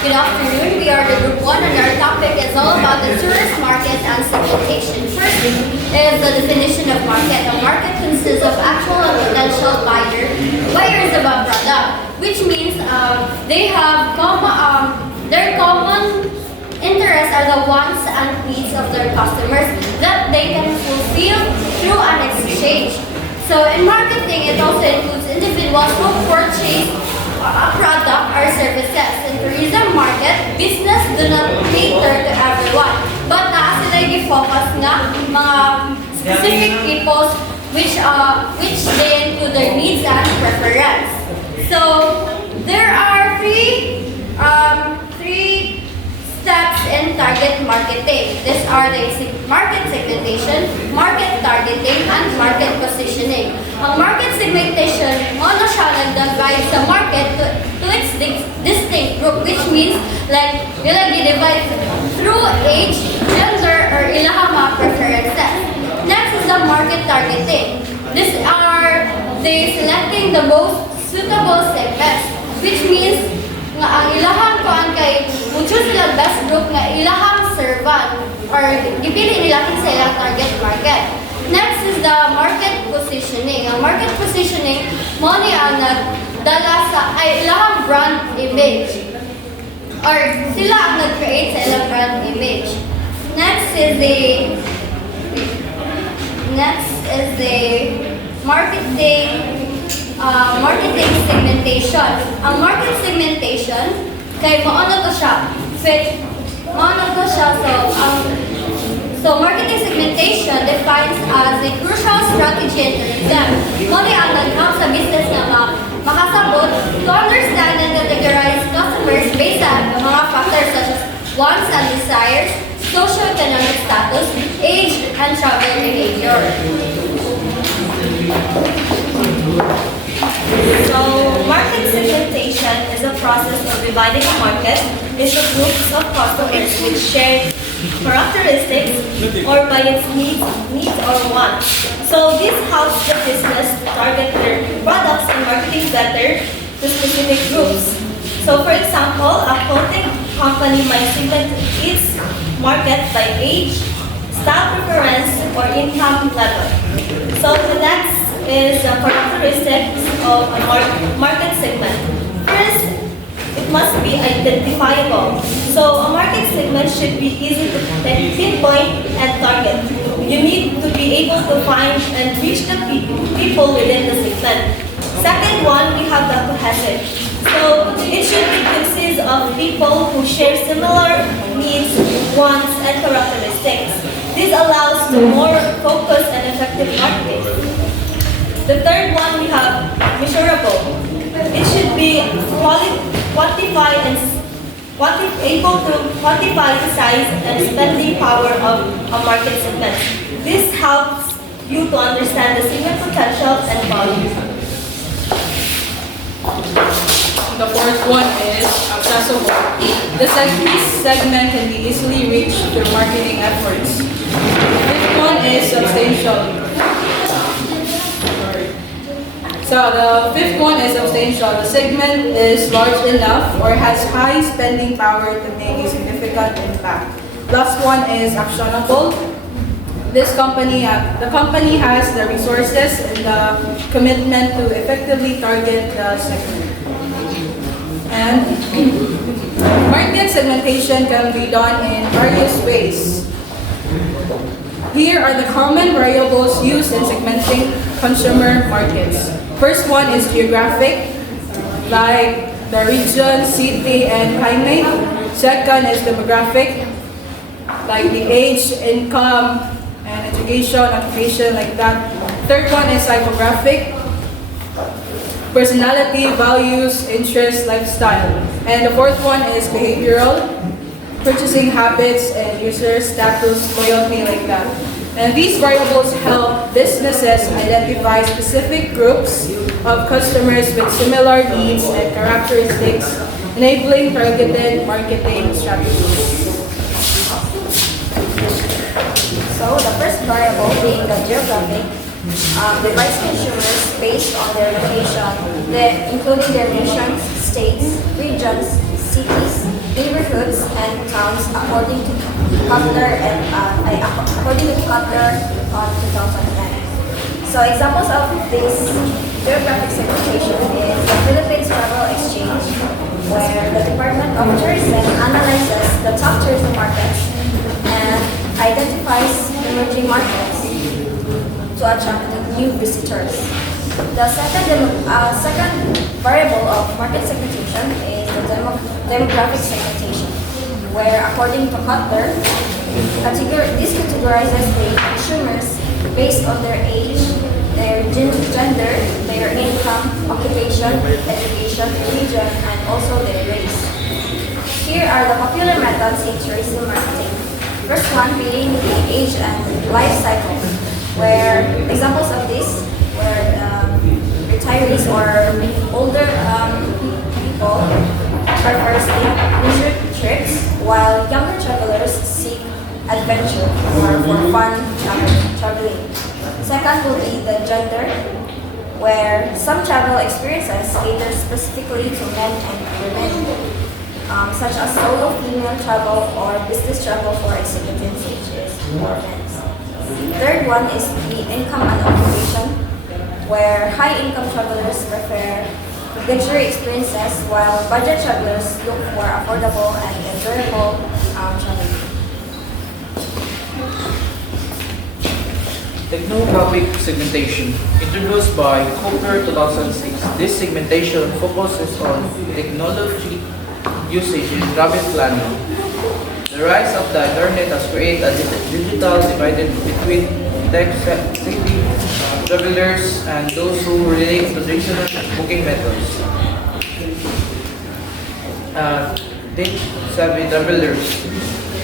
Good afternoon. We are the group 1 and our topic is all about the tourist market and segmentation. First is the definition of market. A market consists of actual and potential buyers of a product, which means their common interests are the wants and needs of their customers that they can fulfill through an exchange. So in marketing, it also includes individuals who purchase a product or services. In tourism market, business do not cater to everyone, but naa sila gi-focus nga mga specific peoples which they include their needs and preference. So there are three steps in target marketing. These are the market segmentation, market targeting, and market positioning. Ang market segmentation, mono siya nag-divide sa market to its distinct group, which means like nila gi-divide through age, gender, or ilang mga preferences. Next is the market targeting. These are they selecting the most suitable segments, which means nga ang ilahang kuan kay choose sila best group nga ilahang servan or ipili nila sa ilang target market. Next is the market positioning. Ang market positioning mo ni ang nagdala sa ilahang brand image or sila ang nag-create sa ilang brand image. Next is the marketing segmentation. Ang market segmentation kay maano to siya. So marketing segmentation defines as a crucial strategy in tourism. Mali ang nag-help sa business na makasabot to understand and categorize customers based on mga factors such as wants and desires, socio-economic status, age, and travel behavior. So, market segmentation is a process of dividing a market into groups of customers with shared characteristics or by its needs or wants. So, this helps the business target their products and marketing better to specific groups. So, for example, a clothing company might segment its market by age, style preference, or income level. So, the next is the characteristics of a market segment. First, it must be identifiable. So a market segment should be easy to pinpoint and target. You need to be able to find and reach the people within the segment. Second one, we have the cohesive. So it should consist of people who share similar needs, wants, and characteristics. This allows to more focused and effective marketing. The third one, we have measurable. It should be able to quantify the size and spending power of a market segment. This helps you to understand the segment potential and value. The fourth one is accessible. The segment can be easily reached through marketing efforts. The fifth one is substantial. So the fifth one is substantial. The segment is large enough or has high spending power to make a significant impact. Last one is actionable. The company has the resources and the commitment to effectively target the segment. And market segmentation can be done in various ways. Here are the common variables used in segmenting consumer markets. First one is geographic, like the region, city, and climate. Second is demographic, like the age, income, and education, occupation, like that. Third one is psychographic, personality, values, interests, lifestyle. And the fourth one is behavioral, purchasing habits, and user status, loyalty, like that. And these variables help businesses identify specific groups of customers with similar needs and characteristics, enabling targeted marketing strategies. So the first variable being the geographic divides consumers based on their location, including their nations, states, regions, cities, according to Cutler on 2010. So examples of this geographic segmentation is the Philippines Travel Exchange, where the Department of Tourism analyzes the top tourism markets and identifies emerging markets to attract new visitors. The second variable of market segmentation is the demographic segmentation, where according to Cutler, this categorizes the consumers based on their age, their gender, their income, occupation, education, religion, and also their race. Here are the popular methods in tourism marketing. First one being the age and life cycle, where examples of this were retirees or older people prefer leisure trips, while younger travelers seek adventure or for fun traveling. Second will be the gender, where some travel experiences cater specifically to men and women, such as solo female travel or business travel for executive stages or men. Third one is the income and occupation, where high-income travelers prefer luxury experiences, while budget travelers look for affordable and enjoyable travel. Technographic segmentation, introduced by Cooper 2006. This segmentation focuses on technology usage in travel planning. The rise of the internet has created a digital divide between tech-savvy travelers and those who relate to traditional booking methods. Tech-savvy travelers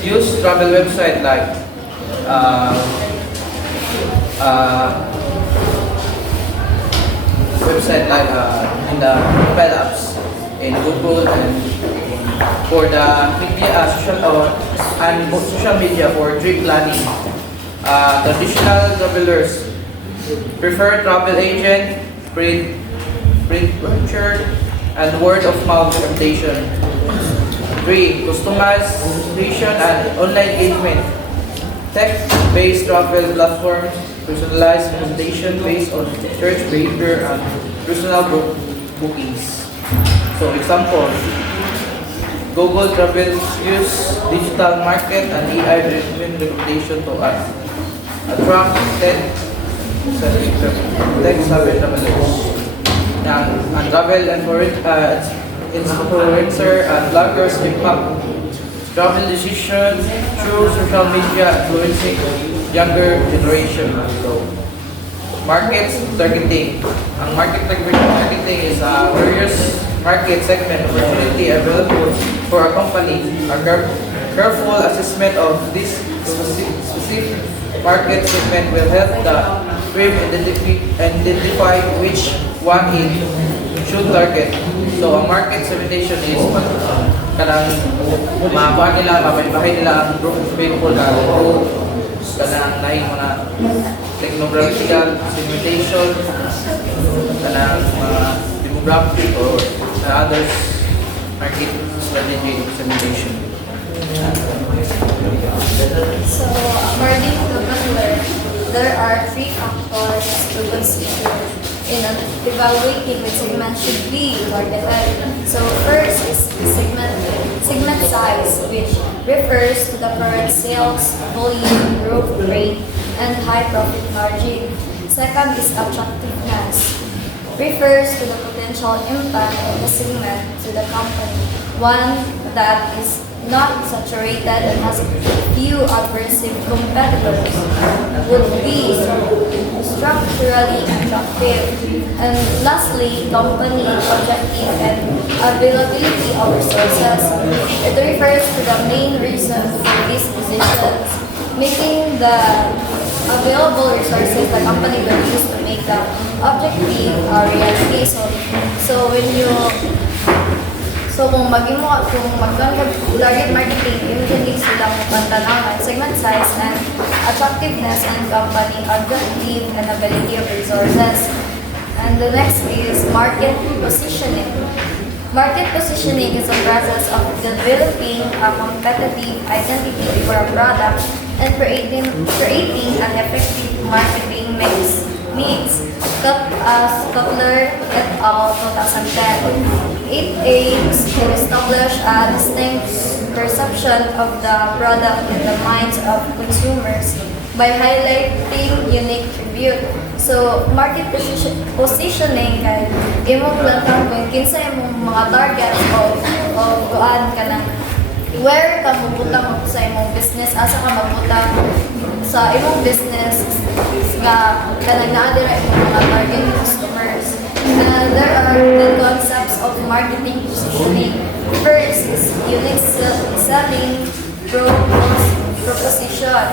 use travel websites like in the mobile apps in Google and for the media, social media for trip planning. Traditional travelers prefer travel agent, print brochure, and word of mouth recommendation. 3. Customization and online engagement. Tech-based travel platforms personalize recommendation based on search behavior and personal bookings. So example, Google Travel use digital market and AI recommendation to attract tech-savvy travelers. And travel influencer and bloggers impact travel decisions through social media influencing younger generation. So, market targeting. Ang market targeting is various market segment opportunity available for a company. A careful assessment of this specific market segment will help the firm identify which one it should target. So, ang market segmentation is kanang mabahay nila ang group of people na kanang nahin mga technographical segmentation, kanang demographic or others market strategy segmentation. So, according to Cutler, there are three factors to consider in evaluating which segment should be targeted. So, first is segment size, which refers to the current sales volume, growth rate, and high profit margin. Second is attractiveness, refers to the potential impact of the segment to the company. One that is not saturated and has few adversive competitors would be structurally attractive. And lastly, company objective and availability of resources. It refers to the main reasons for these positions, making the available resources the company will use to make the objective a reality. Kung magkano target marketing, usually silang pantanawan, segment size and attractiveness and company objective and ability of resources. And the next is market positioning. Market positioning is a process of developing a competitive identity for a product and creating an effective marketing mix. Cutler et al. 2010. It aims to establish a distinct perception of the product in the minds of consumers by highlighting unique tribute. So, market positioning kay imong lantang kung kinsa imong mga targets o kuan ka na where ka mabutang sa imong business, asa ka mabutang sa imong business nga kanang naadira imong mga target customers. There are the concepts of marketing positioning. First is unique selling proposition.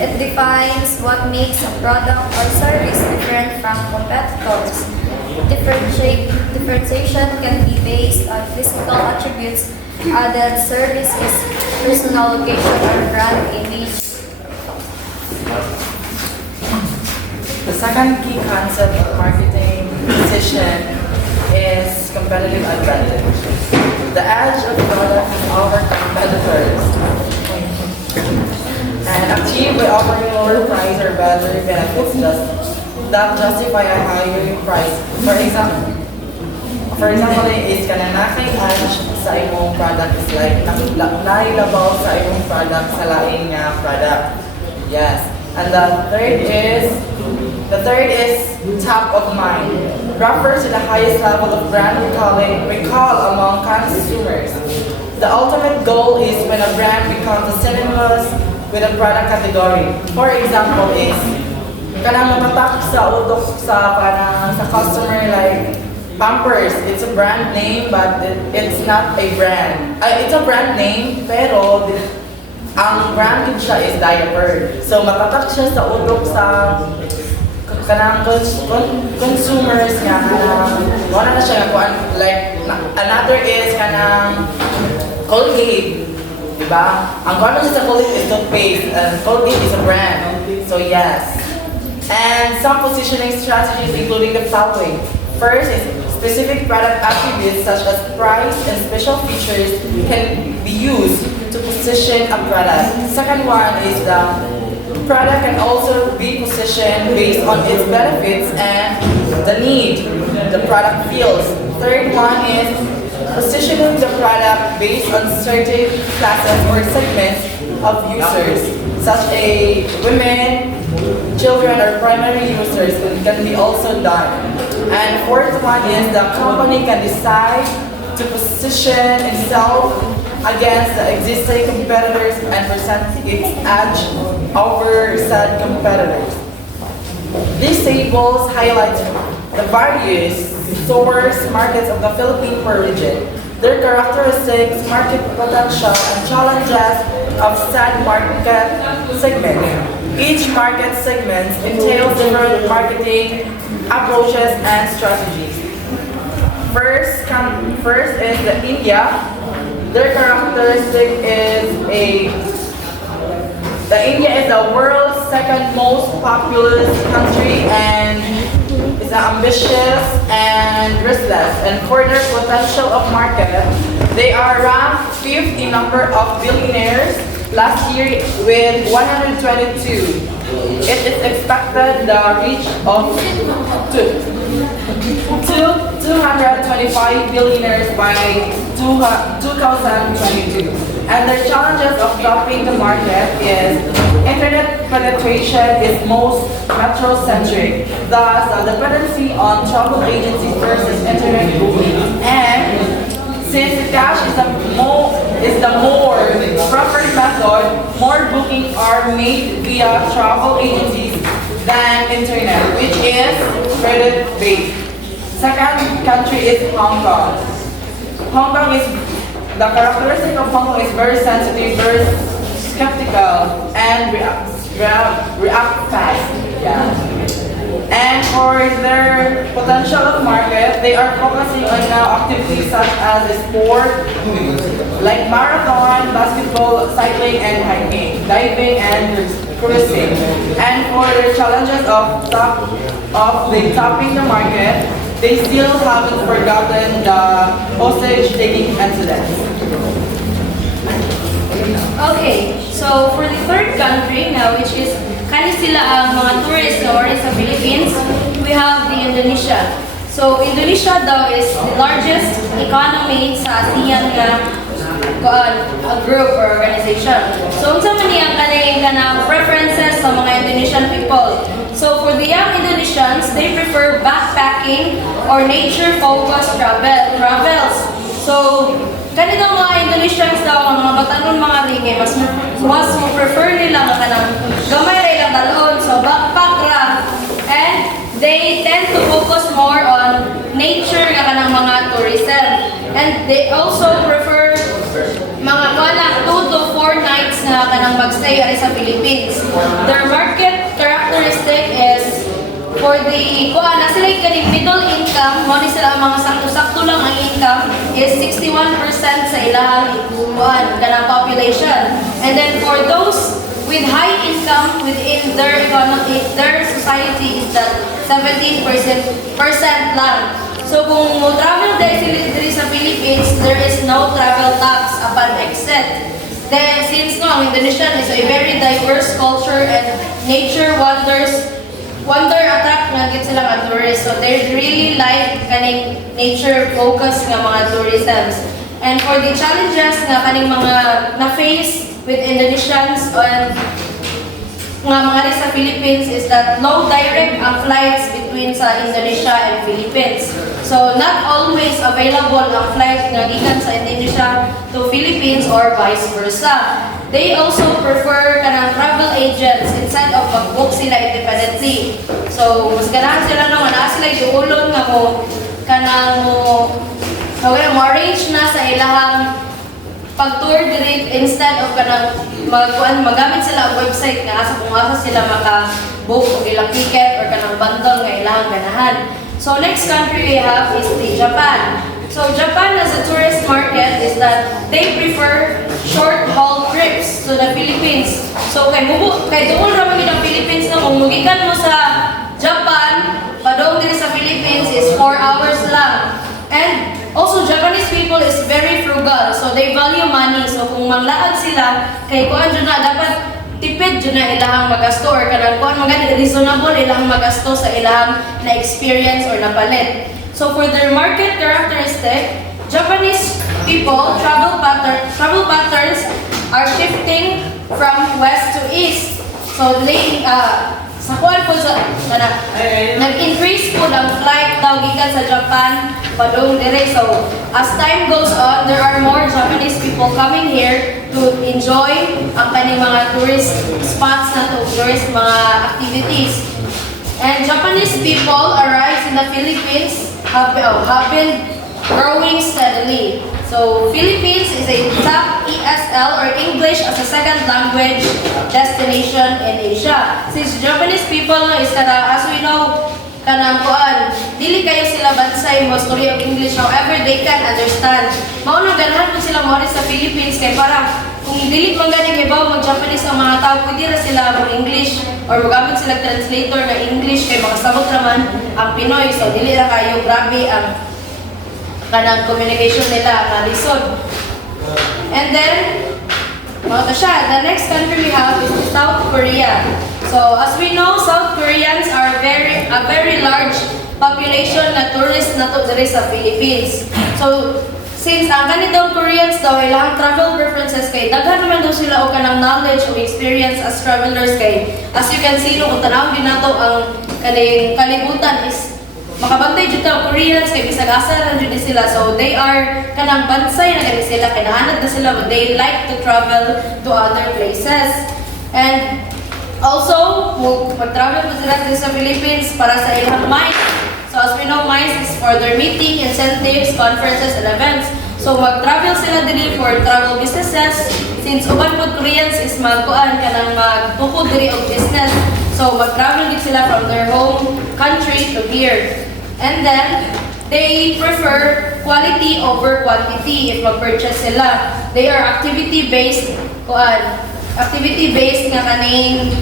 It defines what makes a product or service different from competitors. Differentiation can be based on physical attributes, added services, personal location, or brand image. The second key concept of marketing position is competitive advantage. The edge of the product over competitors and achieved by offering lower price or better benefits that justify a higher price. For example, is kananakay edge sa imong product is like nailabaw sa imong product sa laing nga product. Yes. And the third is top of mind. Refers to the highest level of brand recall among consumers. The ultimate goal is when a brand becomes synonymous with a product category. For example is kanang matatak sa utok sa customer like Pampers. It's a brand name but it's not a brand. It's a brand name pero ang brand siya is diaper. So matatak siya sa utok sa kanang consumers nga wala na siya kuan like another is kanang Colgate. Diba? Ang kuan siya sa Colgate is toothpaste and Colgate is a brand. So yes. And some positioning strategies including the following. First is specific product attributes such as price and special features can be used to position a product. Second one is the product can also be positioned based on its benefits and the need the product feels. Third one is positioning the product based on certain classes or segments of users, such as women, children, or primary users. It can be also done. And fourth one is the company can decide to position itself against the existing competitors and present its edge over said competitors. These tables highlight the various source markets of the Philippine per region, their characteristics, market potential, and challenges of said market segment. Each market segment entails different marketing approaches and strategies. First is the India. Their characteristic is India is the world's second most populous country and is ambitious and restless. And for their potential of market, they are ranked 5th in number of billionaires last year with 122. It is expected the reach of 225 billionaires by 2022. And the challenges of topping the market is internet penetration is most metro-centric, thus the dependency on travel agencies versus internet booking. And since cash is the more preferred method, more bookings are made via travel agencies than internet, which is credit-based. Second country is Hong Kong. The characteristic of Hong Kong is very sensitive, very skeptical, and react fast. Yeah. And for their potential of market, they are focusing on now activities such as sport, like marathon, basketball, cycling, and hiking, diving, and cruising. And for their challenges of topping the market, they still haven't forgotten the hostage taking incidents. Okay, so for the third country now, which is kani sila ang mga tourists na ori sa Philippines, we have the Indonesia. So Indonesia daw is the largest economy sa ASEAN nga a group or organization. So unsa man niyang kanang preferences sa mga Indonesian people. So for the young Indonesians, they prefer backpacking or nature-focused travels. So kanina mga Indonesians daw, ang mga batanon mga ringe, mas mo prefer nila nga kanang gamay ra ilang dalon, so backpack ra. And they tend to focus more on nature nga kanang mga tourism. And they also prefer mga kuana 2 to 4 nights nga kanang magstay ari sa Philippines. Their market characteristic is for the kuana sila kani middle income, mo ni sila ang mga sakto-sakto lang ang income is 61% sa ilang kuan kanang population. And then for those with high income within their economy, their society is that 17% lang. So kung mo travel diri sa Philippines, there is no travel tax upon exit. Then since no, ang Indonesian is a very diverse culture and nature wonder attract nga gid sila nga tourists. So they really like kaning nature focus nga mga tourisms. And for the challenges nga kaning mga na-face with Indonesians and nga mga rin sa Philippines is that low direct ang flights between sa Indonesia and Philippines. So not always available ang flight nga gikan sa Indonesia to Philippines or vice versa. They also prefer kanang travel agents instead of mag-book sila independently. So mas ganahan sila no nga sila giulon nga mo kanang mo arrange na sa ilahang pag-tour diri instead of kanang magamit sila ang website nga asa kung asa sila maka-book og ilang ticket or kanang bundle nga ilang ganahan. So next country we have is the Japan. So Japan as a tourist market is that they prefer short haul trips to the Philippines. So kay duol ra man ang Philippines na kung mugikan mo sa Japan, padong diri sa Philippines is 4 hours lang. And also, Japanese people is very frugal, so they value money. So kung manglaag sila, kay kuan dyan na, dapat tipid dyan na ilahang magasto or kanang kuan magani reasonable ilahang magasto sa ilahang na experience or napalit. So for their market characteristic, Japanese people travel patterns are shifting from west to east. So they sa kuan po sa nag-increase po ang flight daw gikan sa Japan padung dire. So as time goes on, there are more Japanese people coming here to enjoy ang kaning mga tourist spots na to, tourist mga activities. And Japanese people arrives in the Philippines have been growing steadily. So Philippines is a top ESL or English as a second language destination in Asia. Since Japanese people is as we know, kanang kuan, dili kayo sila bansay mo story of English, however they can understand. Mao na ganahan po sila mo sa Philippines kay para kung dili man gani kay bawo mag-Japanese ang mga tao, pwede ra sila mag-English or magamit sila translator na English kay makasabot naman ang Pinoy. So dili ra kayo grabe ang kanang communication nila nga lisod. And then the next country we have is South Korea. So as we know, South Koreans are a very large population na tourist na to diri sa Philippines. So since ang ganitong Koreans daw ilang travel preferences kay daghan naman daw sila og kanang knowledge o experience as travelers kay as you can see kung tanaw din nato ang kaning kalibutan is makabantay jud ta Koreans kay bisag asa ra jud sila. So they are kanang bansay na gani sila kay naanad na sila but they like to travel to other places. And also mag-travel po sila sa Philippines para sa ilang mines. So as we know, mines is for their meeting, incentives, conferences, and events. So mag-travel sila diri for travel businesses since uban po Koreans is magkuan kanang magtukod diri og business. So mag-travel din sila from their home country to here. And then, they prefer quality over quantity if mag-purchase sila. They are activity-based nga kaning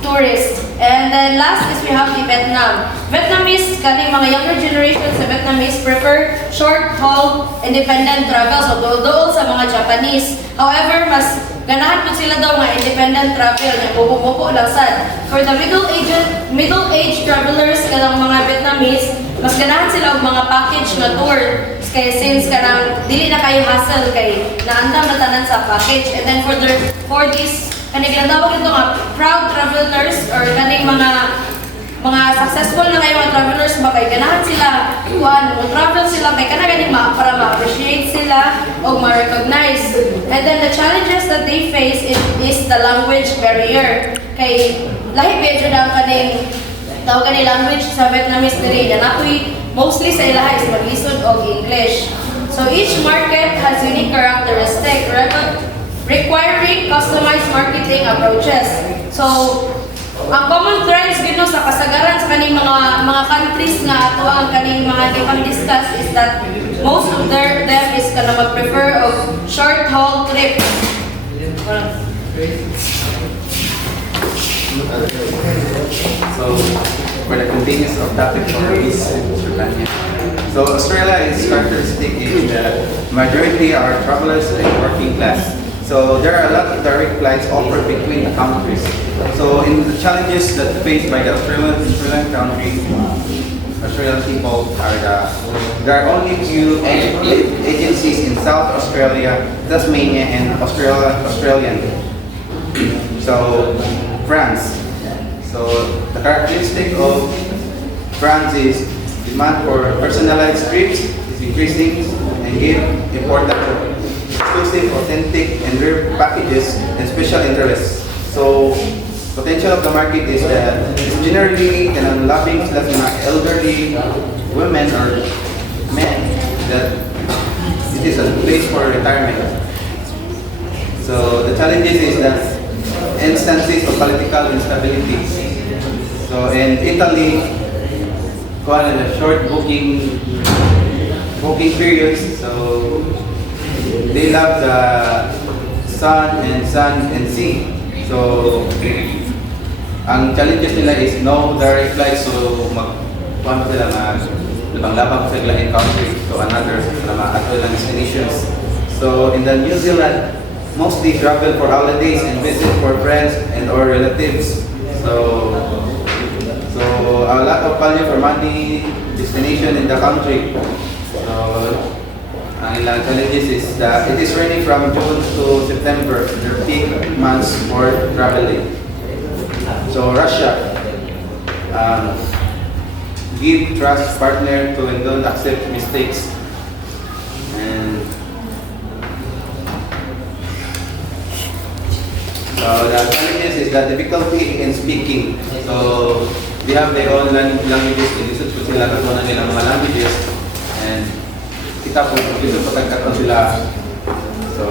tourist. And then last is we have the Vietnam. Vietnamese, kaning mga younger generations sa Vietnamese prefer short-haul independent travel. So dool sa mga mga Japanese. However, mas ganahan po sila daw nga independent travel nga bububuko lang sad. For the middle-age travelers kanang mga Vietnamese, mas ganahan sila og mga package nga tour. Kaya since kanang dili na kayo hassle kay naandam na tanan sa package. And then for this kaning ginatawag ito nga proud travelers or kaning mga successful na kayo mga travelers ba kay ganahan sila mo travel sila kay kana gani para ma-appreciate sila o ma-recognize. And then the challenges that they face is the language barrier. Kay lahi medyo na kaning tawag ni language sa Vietnamese diri na napoy mostly sa ilaha is maglisod og English. So each market has unique characteristic requiring customized marketing approaches. So ang common threads gino sa kasagaran sa kaning mga countries nga ato ang kaning mga ipang-discuss is that most of them is kana mag-prefer of short haul trip. So, for the convenience of topic for Miss Tanya. So, Australia is characteristic is that majority are travelers and working class. So, there are a lot of direct flights offered between the countries. So, in the challenges that faced by the Australian country, Australian people there are only few agencies in South Australia, Tasmania, and Australian. So, France. So, the characteristic of France is demand for personalized trips is increasing and give importance to exclusive, authentic, and rare packages and special interests. So, potential of the market is that it's generally loving plus mga elderly women or men that it is a place for retirement. So, the challenges is that instances of political instability. So in Italy, a short booking periods. So they love the sun and sea. So ang challenges nila is no direct flight. So paano sila labang-labang sa ilahin country to another destinations. So in the New Zealand, mostly travel for holidays and visit for friends and or relatives. So a lot of value for money destination in the country. So ang ilang challenges is that it is raining from June to September, their peak months for traveling. So Russia, give trust partner to and don't accept mistakes. And so the challenges is the difficulty in speaking. So they have their own languages. Ilisod po sila katunan nilang mga languages. And kita po, ilisod po kagkaroon sila. So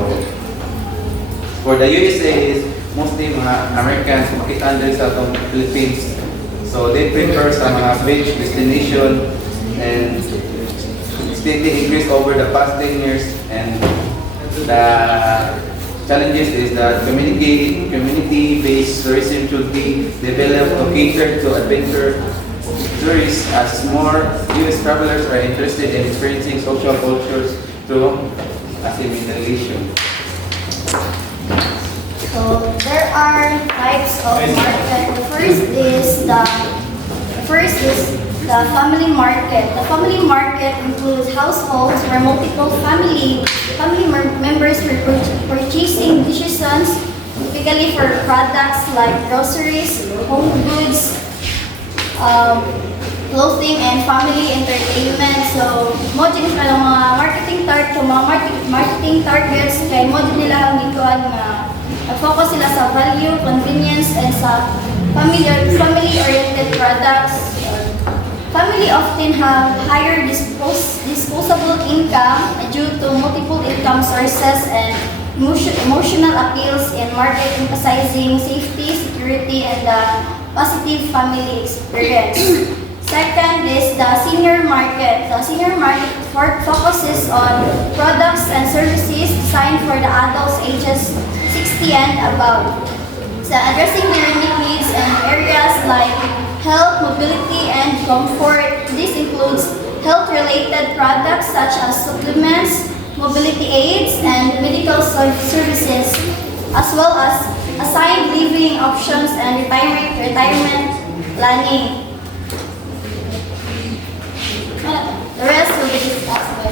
for the USA is mostly mga Americans makita din sa itong Philippines. So they prefer sa mga beach destination and steadily increase over the past 10 years. And the challenges is that community-based tourism should be developed to cater to adventure tourists as more US travelers are interested in experiencing social cultures through assimilation. So there are types of market. The first is the family market. The family market includes households where multiple family members are purchasing decisions, typically for products like groceries, home goods, clothing, and family entertainment. So, mo din sa mga marketing targets kay mo din nila ang gituan nga focus sila sa value, convenience, and sa family-oriented products. Family often have higher disposable income due to multiple income sources and emotional appeals in market emphasizing safety, security, and the positive family experience. Second is the senior market. The senior market focuses on products and services designed for the adults ages 60 and above. So addressing their unique needs in areas like health, mobility, and comfort. This includes health-related products such as supplements, mobility aids, and medical services, as well as assigned living options and retirement planning. The rest will be discussed by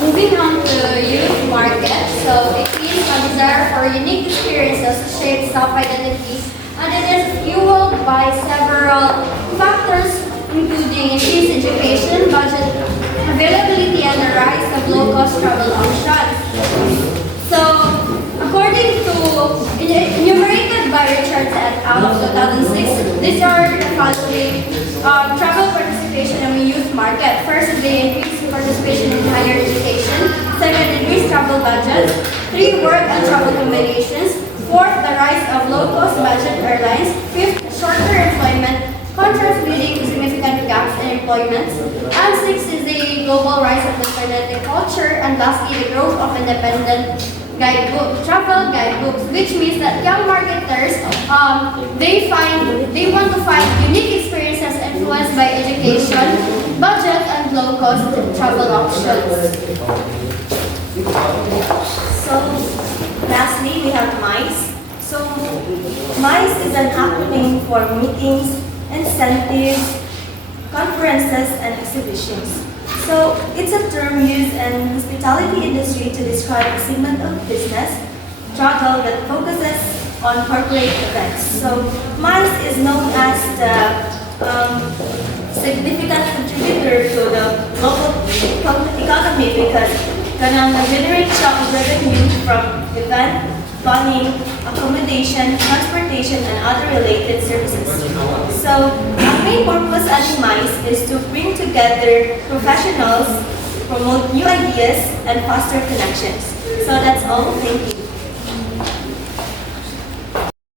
moving on to youth market. So it is a desire for unique experiences to shape self-identity, and it is fueled by several factors including increased education, budget availability, and the rise of low-cost travel options. So, according to enumerated by Richards et al. 2006, these are the following travel participation in the youth market. First is the increased participation in higher education. Second, increased travel budgets. Three, work and travel combinations. Fourth, the rise of low-cost budget airlines. Fifth, shorter employment contracts leading to significant gaps in employment. And sixth is the global rise of alternative culture. And lastly, the growth of independent travel guidebooks, which means that young marketers, they want to find unique experiences influenced by education, budget, and low-cost travel options. So, lastly, we have MICE. So, MICE is an acronym for meetings, incentives, conferences, and exhibitions. So, it's a term used in hospitality industry to describe a segment of business, travel that focuses on corporate events. So, MICE is known as the significant contributor to the global economy because it generates revenue from event planning, accommodation, transportation, and other related services. So, our main purpose at MICE is to bring together professionals, promote new ideas, and foster connections. So that's all. Thank you.